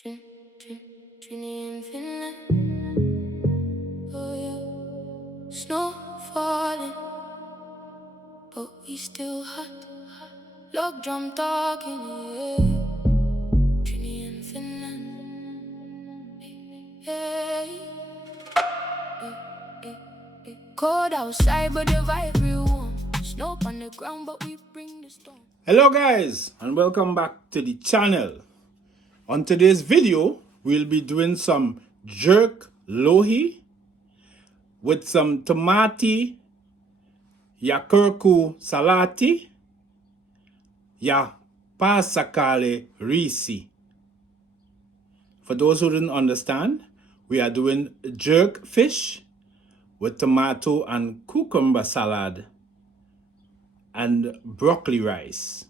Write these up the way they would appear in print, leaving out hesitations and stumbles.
Trini in Finland. Oh yeah. Snow falling, but we still hot. Log drum talking, yeah. Trini in Finland. Yeah. Cold outside, but the vibe real warm. Snow on the ground, but we bring the storm. Hello guys, and welcome back to the channel. On today's video, we'll be doing some jerk lohi with some tomati ya kurku salati ya pasakale risi. For those who didn't understand, we are doing jerk fish with tomato and cucumber salad and broccoli rice.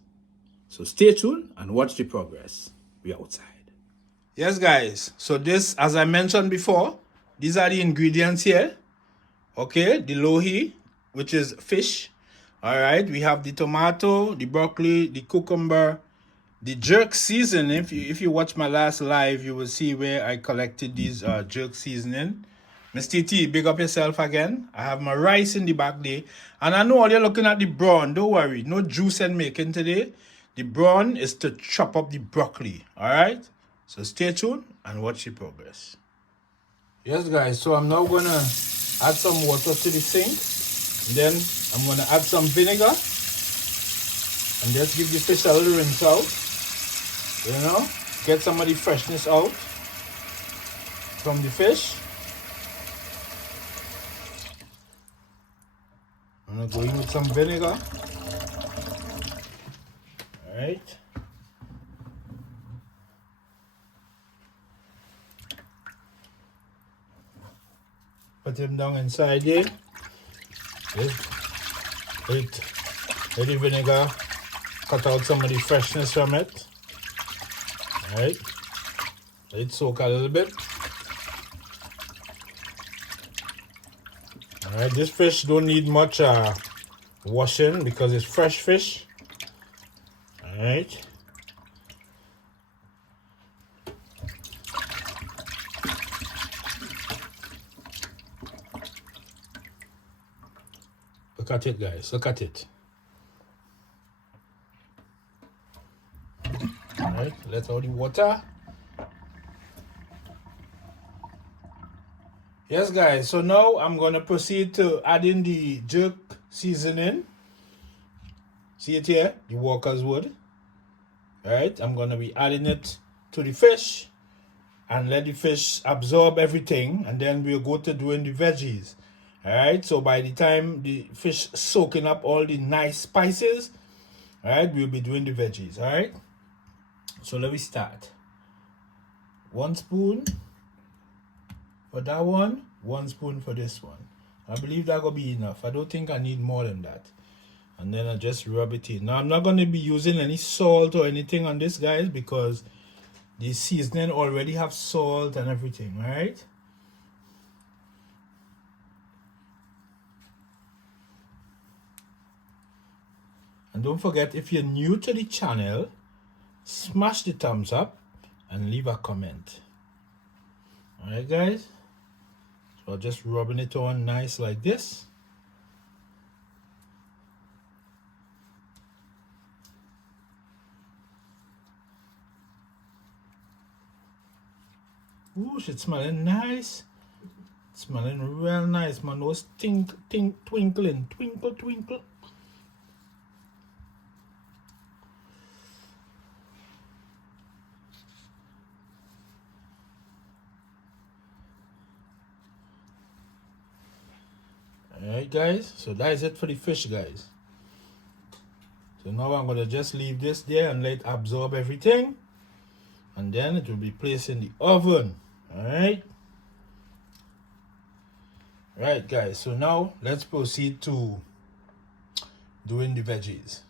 So stay tuned and watch the progress. We're outside. Yes guys, so this, as I mentioned before, these are the ingredients here. Okay, the lohi, which is fish. All right, we have the tomato, the broccoli, the cucumber, the jerk seasoning. If you watch my last live, you will see where I collected these jerk seasoning. Mr. T, big up yourself again. I have my rice in the back there. And I know all you're looking at the brawn. Don't worry, no juice and making today. The brawn is to chop up the broccoli. All right, so stay tuned and watch the progress. Yes guys, so I'm now gonna add some water to the sink. And then I'm gonna add some vinegar. And just give the fish a little rinse out. You know, get some of the freshness out from the fish. I'm gonna go in with some vinegar. All right. Put him down inside there. Let the vinegar cut out some of the freshness from it. All right. Let it soak a little bit. All right. This fish don't need much washing because it's fresh fish. All right. Look at it, guys. Look at it. All right. Let out the water. Yes, guys. So now I'm going to proceed to add in the jerk seasoning. See it here? The Walker's Wood. All right. I'm going to be adding it to the fish and let the fish absorb everything. And then we'll go to doing the veggies. All right. So by the time the fish soaking up all the nice spices, all right, we'll be doing the veggies. All right. So let me start. 1 spoon for that one, 1 spoon for this one. I believe that will be enough. I don't think I need more than that. And then I just rub it in. Now I'm not going to be using any salt or anything on this, guys, because the seasoning already have salt and everything. All right. And don't forget, if you're new to the channel, smash the thumbs up and leave a comment. All right, guys. So just rubbing it on nice like this. Ooh, it's smelling nice. It's smelling real nice. My nose twinkling, twinkle, twinkle. Alright guys, so that is it for the fish, guys. So now I'm going to just leave this there and let it absorb everything. And then it will be placed in the oven. Alright. Right guys, so now let's proceed to doing the veggies.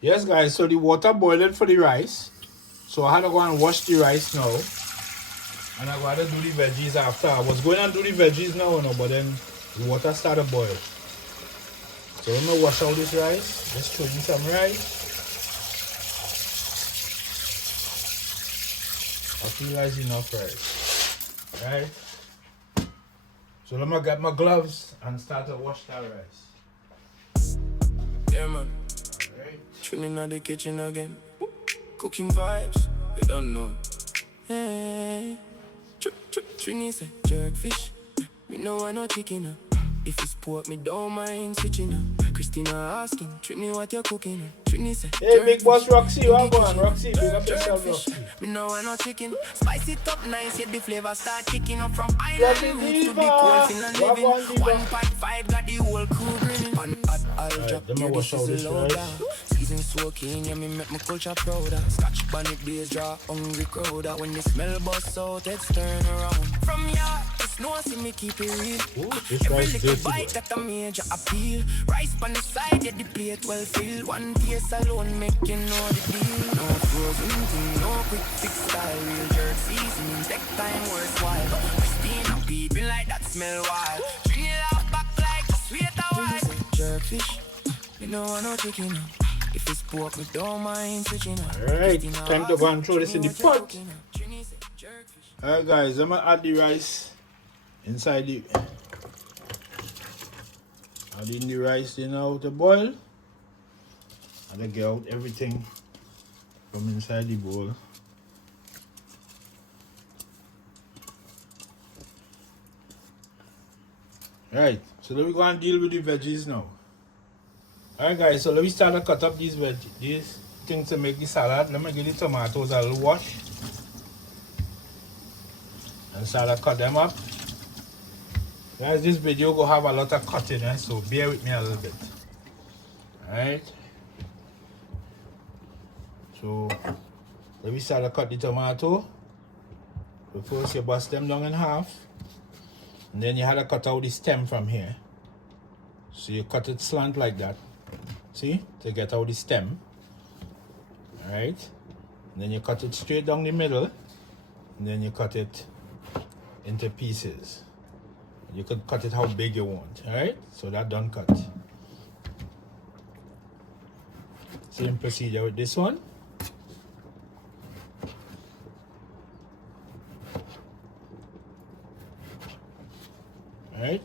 Yes guys, so the water boiling for the rice. So I had to go and wash the rice now. And I got to do the veggies after. I was going to do the veggies now, but then the water started boil. So I'm gonna wash out this rice. Just throw in some rice. I feel that's enough rice. Right? So let me get my gloves and start to wash that rice. Yeah, man. Alright. Trini in the kitchen again. Cooking vibes, they don't know. Hey, Trini said jerkfish. Me no want no chicken. If it's pork, me don't mind switching. Christina asking Trini what you cooking. Trini said Hey, big boss Roxy, what go on? Roxy, big up yourself, Roxy. Me no want no chicken. Spice it up nice, yet the flavor start kicking up from Roxy island roots to Diva. the cold Finland What living. on, Diva? 1.5 got the whole crew grinning. On hot, I'll drop let me your wash all dishes this low rice. down. Season soaking, yeah, me make my culture prouder. Scotch bonnet blaze draw hungry crowder. When the smell bust out, let's turn around. From yard to snow, see me keep it real. Ooh, this Every rice little dirty, bite boy. that a major appeal. Rice on the side, yeah, the plate well filled. One taste alone make you know the deal. No frozen thing, no quick fix style. Real jerk seasoning, take time worthwhile. Christina peeping like that smell wild. Bring it out back like a sweet wild. Jerkfish, you know I no chicken. If it's pork, me don't mind switching. Alright, time to go and throw this in the pot. Alright guys, I'm gonna add the rice inside the adding the rice in now to boil. And I get out everything from inside the bowl. Right, so let me go and deal with the veggies now. Alright guys, so let me start to cut up these things to make the salad. Let me get the tomatoes a little wash. And start to cut them up. Guys, this video will have a lot of cutting, so bear with me a little bit. Alright. So let me start to cut the tomato. So first you bust them down in half. And then you have to cut out the stem from here. So you cut it slant like that. See? To get out the stem. Alright. And then you cut it straight down the middle. And then you cut it into pieces. You could cut it how big you want. Alright? So that done cut. Same procedure with this one. Alright.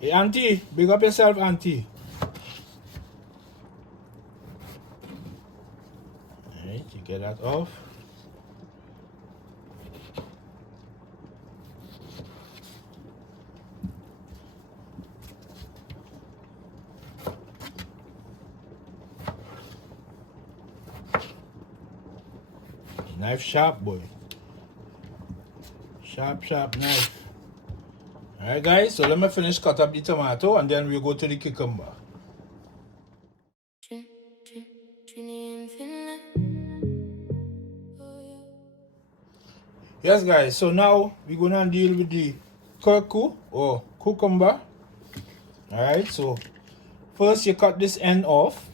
Hey auntie, big up yourself, auntie. Alright, you get that off. Knife sharp, boy. Sharp, sharp knife. Alright guys, so let me finish cut up the tomato and then we'll go to the cucumber. Trini in Finland. Yes guys, so now we're gonna deal with the kurku or cucumber. Alright, so first you cut this end off.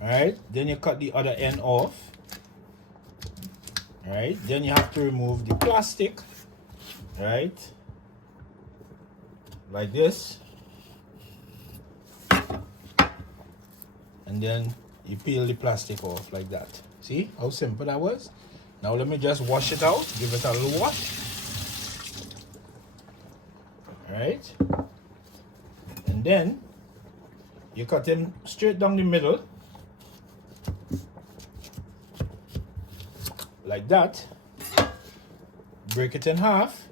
Alright, then you cut the other end off. Alright, then you have to remove the plastic. Right, like this, and then you peel the plastic off like that. See how simple that was? Now let me just wash it out, give it a little wash. Alright, and then you cut them straight down the middle like that. Break it in half.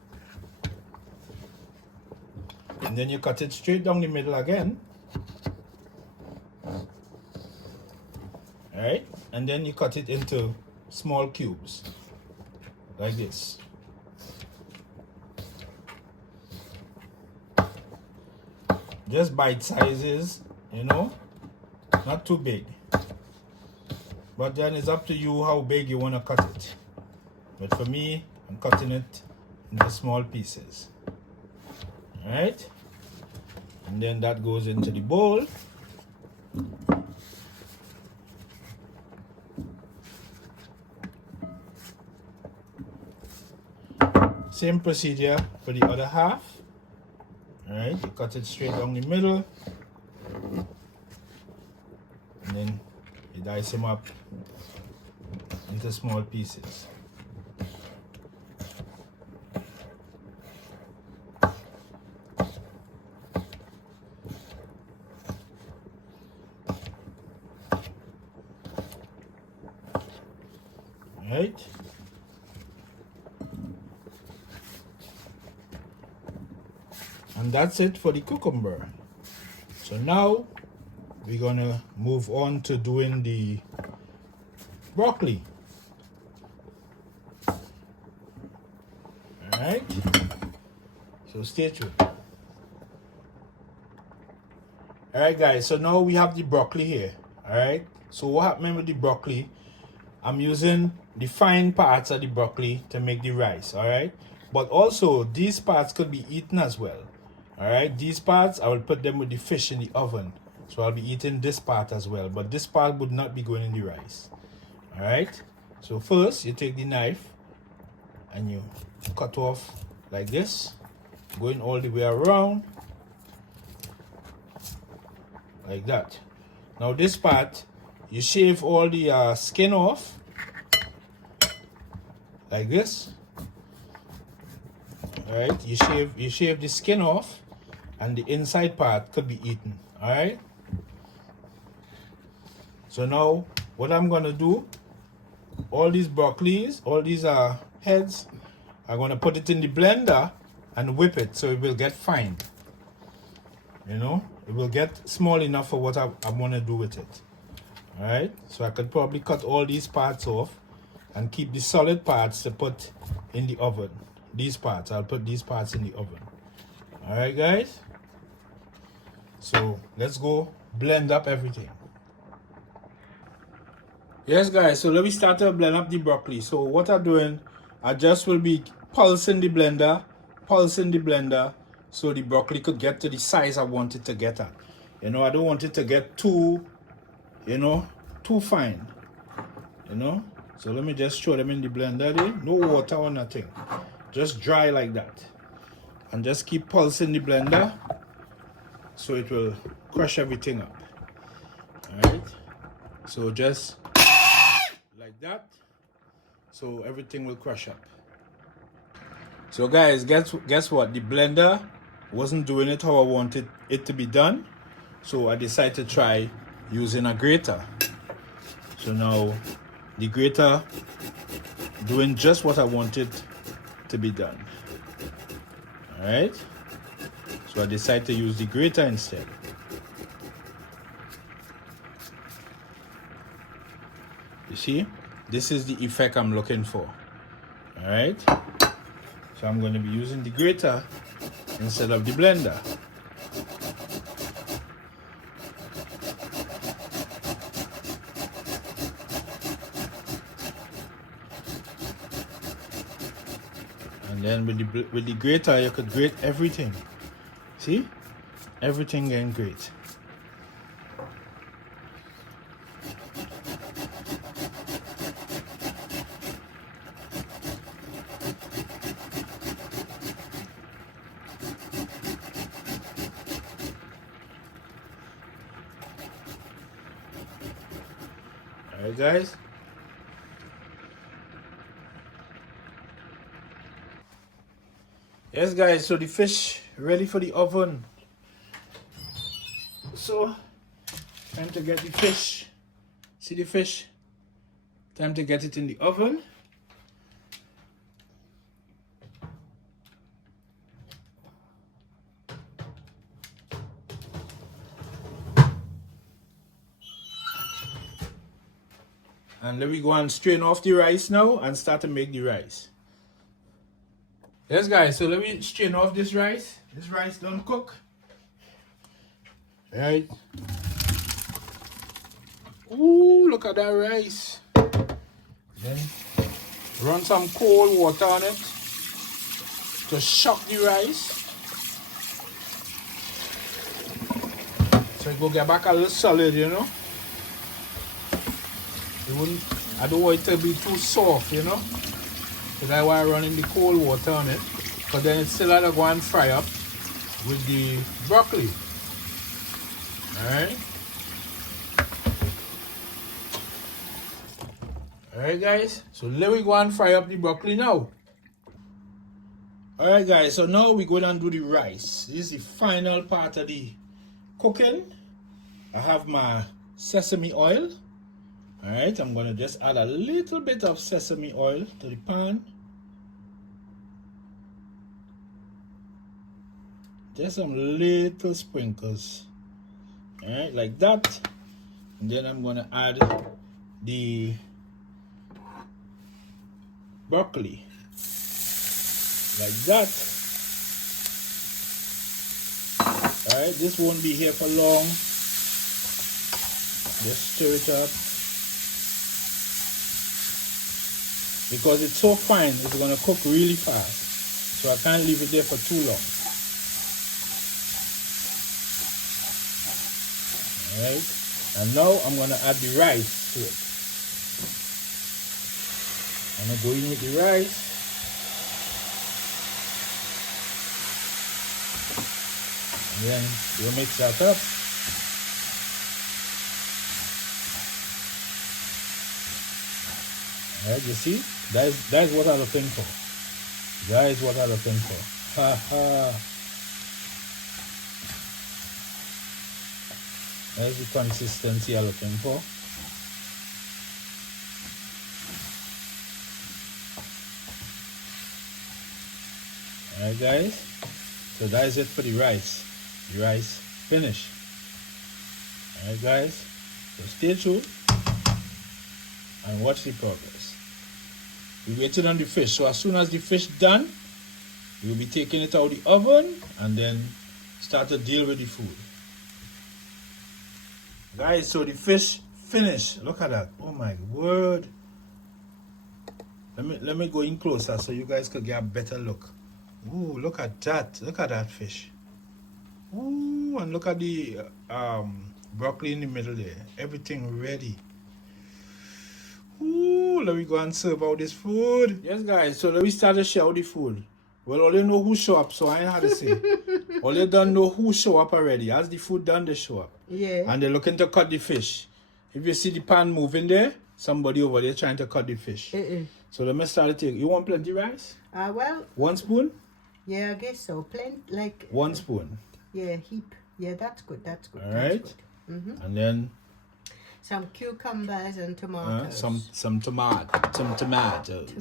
And then you cut it straight down the middle again. Alright? And then you cut it into small cubes. Like this. Just bite sizes, you know. Not too big. But then it's up to you how big you want to cut it. But for me, I'm cutting it into small pieces. Alright? And then that goes into the bowl. Same procedure for the other half. Alright, you cut it straight down the middle. And then you dice them up into small pieces. Right? And that's it for the cucumber. So now we're gonna move on to doing the broccoli. Alright? So stay tuned. Alright guys, so now we have the broccoli here. Alright? So what happened with the broccoli, I'm using the fine parts of the broccoli to make the rice. Alright? But also these parts could be eaten as well. Alright, these parts I will put them with the fish in the oven. So I'll be eating this part as well. But this part would not be going in the rice. Alright, so first you take the knife and you cut off like this, going all the way around like that. Now this part you shave all the skin off like this. Alright, you shave the skin off, and the inside part could be eaten. Alright, so now what I'm gonna do, all these broccolis, all these heads, I'm gonna put it in the blender and whip it so it will get fine. You know, it will get small enough for what I want to do with it. Alright, so I could probably cut all these parts off and keep the solid parts to put in the oven. These parts, I'll put these parts in the oven. Alright guys, so let's go blend up everything. Yes guys, so let me start to blend up the broccoli. So what I'm doing, I just will be pulsing the blender so the broccoli could get to the size I want it to get at. You know, I don't want it to get too, you know, too fine. You know, so let me just throw them in the blender there. No water or nothing. Just dry like that. And just keep pulsing the blender so it will crush everything up. Alright, so just like that, so everything will crush up. So guys, guess what? The blender wasn't doing it how I wanted it to be done, so I decided to try using a grater. So now the grater doing just what I wanted to be done. Alright, so I decided to use the grater instead. You see, this is the effect I'm looking for. Alright, so I'm going to be using the grater instead of the blender. And then with the grater, you could grate everything. See? Everything getting great. Alright guys. Yes guys, so the fish ready for the oven. So time to get the fish. See the fish? Time to get it in the oven. And let me go and strain off the rice now and start to make the rice. Yes guys, so let me strain off this rice. This rice don't cook. Right. Ooh, look at that rice. Then run some cold water on it to shock the rice. So it will get back a little solid, you know. I don't want it to be too soft, you know. So that's why I'm running the cold water on it. But then it's still had to go and fry up with the broccoli. Alright. Alright guys, so let me go and fry up the broccoli now. Alright guys, so now we go and do the rice. This is the final part of the cooking. I have my sesame oil. Alright, I'm gonna just add a little bit of sesame oil to the pan. Just some little sprinkles. Alright, like that. And then I'm gonna add the broccoli. Like that. Alright, this won't be here for long. Just stir it up. Because it's so fine, it's gonna cook really fast. So I can't leave it there for too long. Alright, and now I'm gonna add the rice to it. I'm gonna go in with the rice. And then we'll mix that up. Alright, you see? That is what I'm looking for. That is what I'm looking for. Ha ha. That's the consistency I'm looking for. Alright guys, so that is it for the rice. The rice finished. Alright guys, so stay tuned and watch the progress. We're waiting on the fish, so as soon as the fish done, we'll be taking it out of the oven and then start to deal with the food. Guys, so the fish finished. Look at that. Oh my word. Let me go in closer so you guys could get a better look. Ooh, look at that. Look at that fish. Ooh, and look at the broccoli in the middle there. Everything ready. Ooh, let me go and serve out this food. Yes, guys, so let me start to share out the food. Well, all you know who show up, so I ain't had to say. All you don't know who show up already. As the food done, they show up. Yeah. And they're looking to cut the fish. If you see the pan moving there, somebody over there trying to cut the fish. So let me start to take. You want plenty rice? Well. 1 spoon? Yeah, I guess so. Plenty, like. 1 spoon. Yeah, heap. Yeah, that's good. That's good. All right. That's good. And then some cucumbers and tomatoes. Some tomatoes.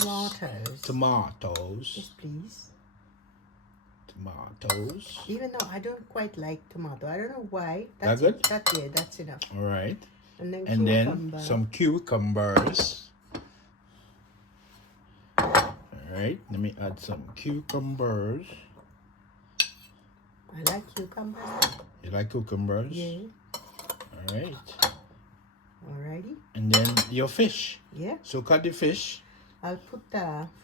Tomatoes. Yes, please. Tomatoes. Even though I don't quite like tomato, I don't know why. That's good. That's enough. All right. And then some cucumbers. All right. Let me add some cucumbers. I like cucumbers. You like cucumbers? Yeah. All right. Alrighty. And then your fish. Yeah. So cut the fish. I'll put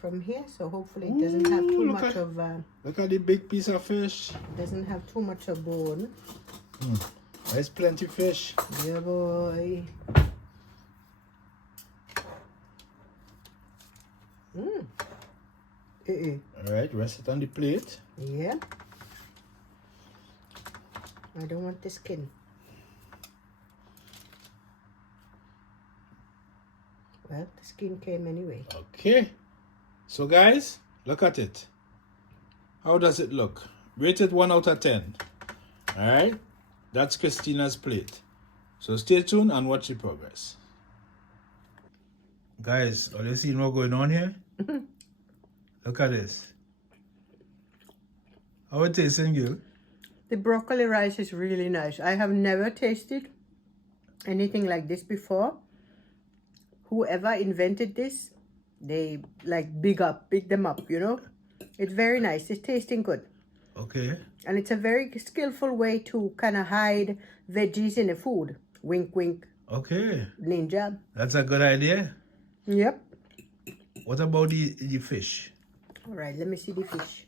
from here, so hopefully it doesn't have too much of. Look at the big piece of fish. Doesn't have too much of bone. There's plenty fish. Yeah, boy. All right, rest it on the plate. Yeah. I don't want the skin. Well, the skin came anyway. Okay. So guys, look at it. How does it look? Rate it 1 out of 10. All right. That's Christina's plate. So stay tuned and watch the progress. Guys, are you seeing what going on here? Look at this. How it tasting, you? The broccoli rice is really nice. I have never tasted anything like this before. Whoever invented this, they like big them up, you know. It's very nice. It's tasting good. Okay. And it's a very skillful way to kind of hide veggies in the food. Wink, wink. Okay. Ninja. That's a good idea. Yep. What about the fish? All right, let me see the fish.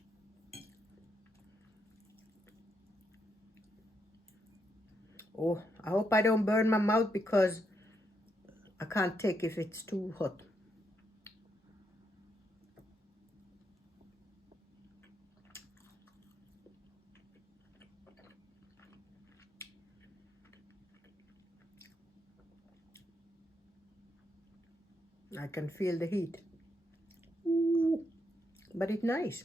Oh, I hope I don't burn my mouth because I can't take if it's too hot. I can feel the heat. Ooh, but it's nice.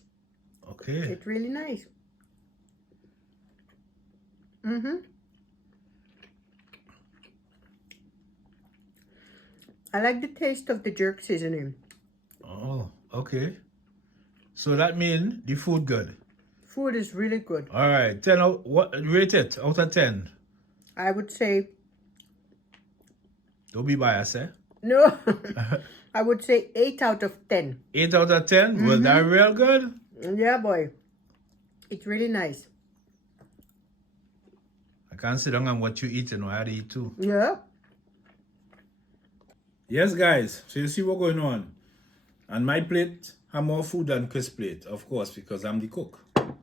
Okay. It's really nice. I like the taste of the jerk seasoning. Oh, okay. So that means the food good. Food is really good. All right, 10 out, what rate it out of 10? I would say Don't be biased, eh? no. I would say 8 out of 10. 8 out of 10? Well, that real good? Yeah, boy. It's really nice. I can't sit down and watch you eat and I eat too. Yeah. Yes, guys. So you see what's going on. And my plate have more food than Chris' plate, of course, because I'm the cook. All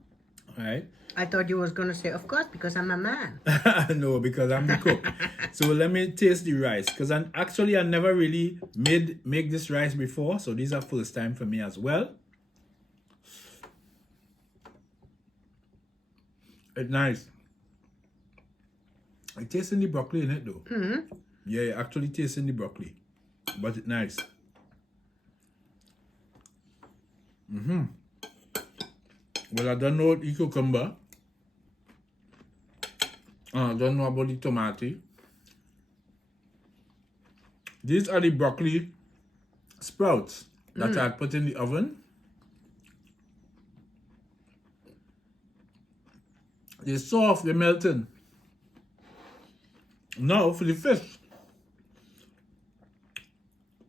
right? I thought you was going to say, of course, because I'm a man. No, because I'm the cook. So let me taste the rice. Because I never really make this rice before. So these are first time for me as well. It's nice. I taste in the broccoli in it though. Yeah, it actually tastes in the broccoli. But it's nice. Well, I don't know the cucumber. I don't know about the tomato. These are the broccoli sprouts that I put in the oven. They're soft, they're melting. Now for the fish.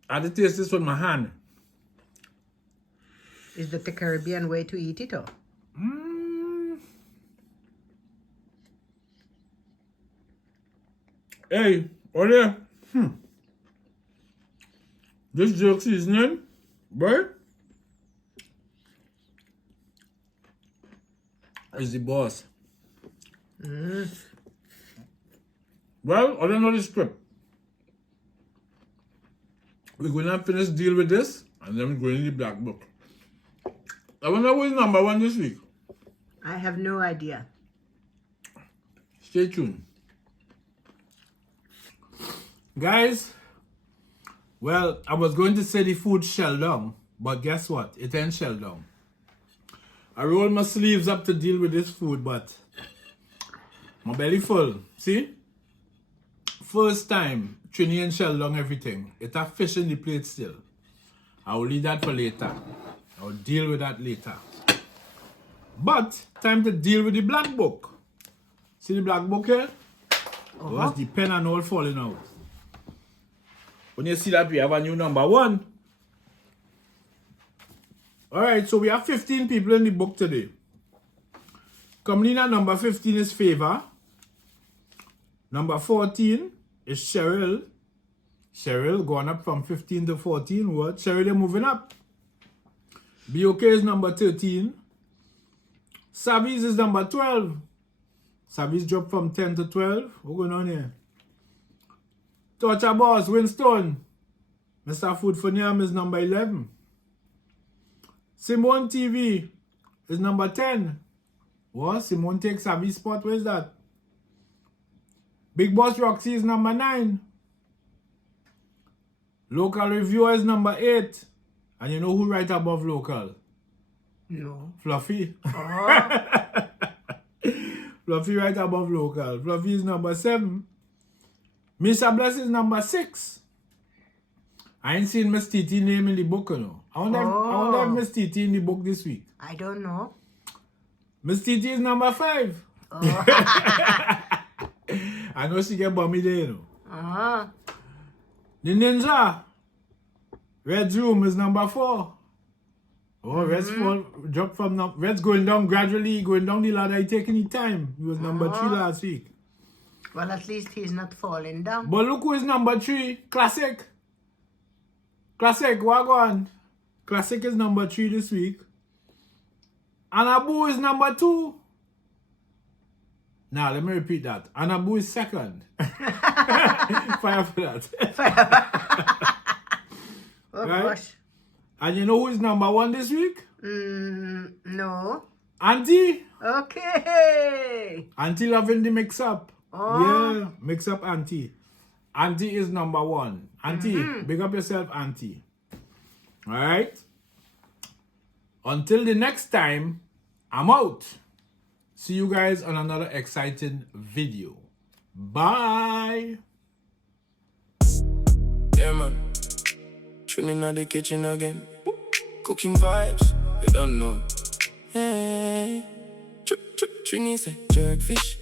I had to taste this with my hand. Is that the Caribbean way to eat it, or? Hey, order. This jerk seasoning, boy, is the boss. Well, I don't know the script. We're going to finish deal with this, and then we're going in the black book. I wonder who is number 1 this week. I have no idea. Stay tuned. Guys, well, I was going to say the food shell down, but guess what? It ain't shell down. I roll my sleeves up to deal with this food, but my belly full. See? First time, Trini and shell down everything. It a fish in the plate still. I will leave that for later. I will deal with that later. But, time to deal with the black book. See the black book here? Oh, that's the pen and all falling out. When you see that, we have a new number 1. Alright, so we have 15 people in the book today. Coming in at number 15 is Favor. Number 14 is Cheryl. Cheryl going up from 15 to 14. What? Cheryl, you're moving up. BOK is number 13. Savis is number 12. Savis dropped from 10 to 12. What's going on here? Torture Boss, Winston. Mr. Food for Nyam is number 11. Simone TV is number 10. What? Simone takes Savi's spot. Where's that? Big Boss Roxy is number 9. Local Reviewer is number 8. And you know who right above Local? No. Fluffy. Oh. Fluffy right above Local. Fluffy is number 7. Mr. Bless is number 6. I ain't seen Miss Titi name in the book, you know. I wonder if Miss Titi in the book this week. I don't know. Miss Titi is number 5. Oh. I know she get bummy there, you know. The Ninja, Red's room is number 4. Oh, Red's drop from Red's going down gradually, going down the ladder. He taking his time. He was number 3 last week. Well, at least he's not falling down. But look who is number 3. Classic. Classic, Wagwan. Classic is number 3 this week. Anabu is number 2. Now, let me repeat that. Anabu is 2nd. Fire for that. Oh, right? gosh. And you know who is number 1 this week? No. Auntie. Okay. Auntie loving the mix-up. Oh. Yeah, mix-up Auntie. Auntie is number 1. Auntie, big up yourself, Auntie. Alright? Until the next time, I'm out. See you guys on another exciting video. Bye. Yeah, man. Trini in the kitchen again. Cooking vibes, you don't know. Hey, Trini say jerk fish.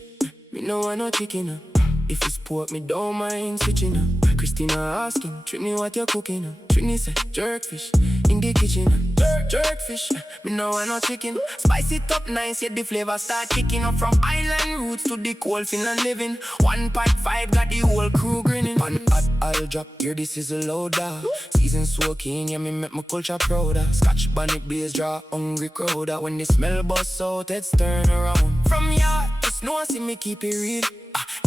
Me no want no chicken. If it's pork, me don't mind switching. Christina asking Trini what you cooking. Trini say jerk fish in the kitchen. Jerk fish, me no want no chicken. Spice it up nice, yet the flavor start kicking up. From island roots to the cold Finland living. 1.5 got the whole crew grinning. Pan hot, I'll drop here, this is a loader. Season soaking, yeah, me make my culture prouder. Scotch bonnet blaze draw hungry crowder. When the smell bust out, heads turn around. From yard to snow, see me keep it real.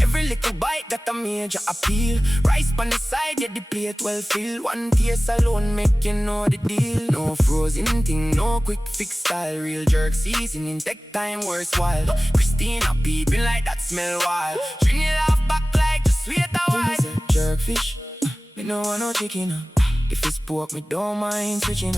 Every little bite got a major appeal. Rice on the side, yeah, the plate well filled. One taste alone make you know the deal. No frozen thing, no quick fix style. Real jerk seasoning, take time worthwhile. Christina peeping like that smell wild. Trini laugh back like just wait a while. Jerk fish, me no want no chicken. If it's pork, me don't mind switching.